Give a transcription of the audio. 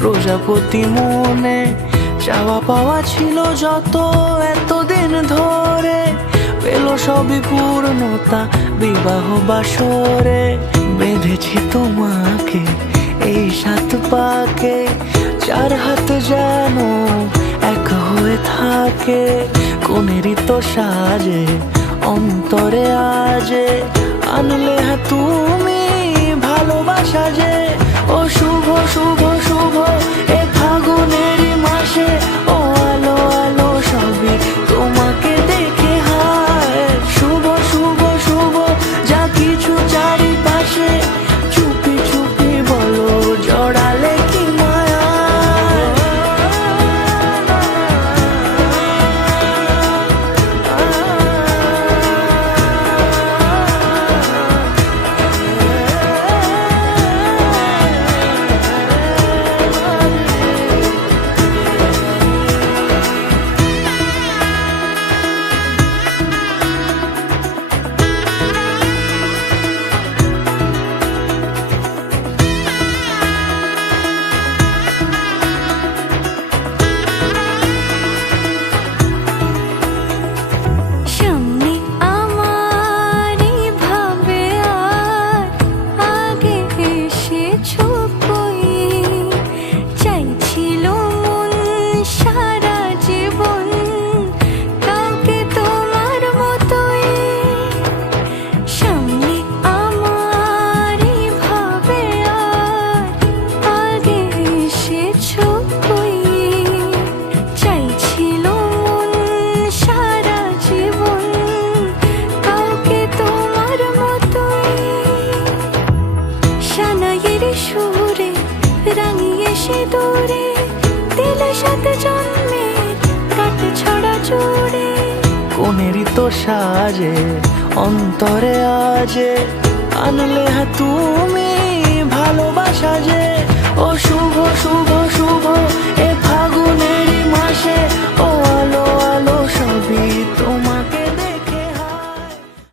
প্রজাপতি মনে চাওয়া পাওয়া ছিল যত এতদিন ধরে, পেল সবই পূর্ণতা বিবাহ বাসরে। বেঁধেছি তোমাকে এই 7 পাকে, 4 হাত যেন এক হয়ে থাকে। কোনেরই তো সাজে অন্তরে আজে, আনলে তুমি ভালোবাসা যে। ও শুভ শুভ শুভ এ ফাগুনেরই মাসে, ও আলো আলো সবই তোমাকে দেখে হায়। শুভ শুভ শুভ যা কিছু চারিপাশে, চুপি চুপি বলো জড়ালে কি মায়া। সুরে রাঙিয়ে সে দূরে দিলে 7 জন্মের কাট ছড়া জোড়ে। কোনেরই তো সাজে অন্তরে আজে, আনলে তুমি ভালোবাসা যে। ও শুভ শুভ শুভ এ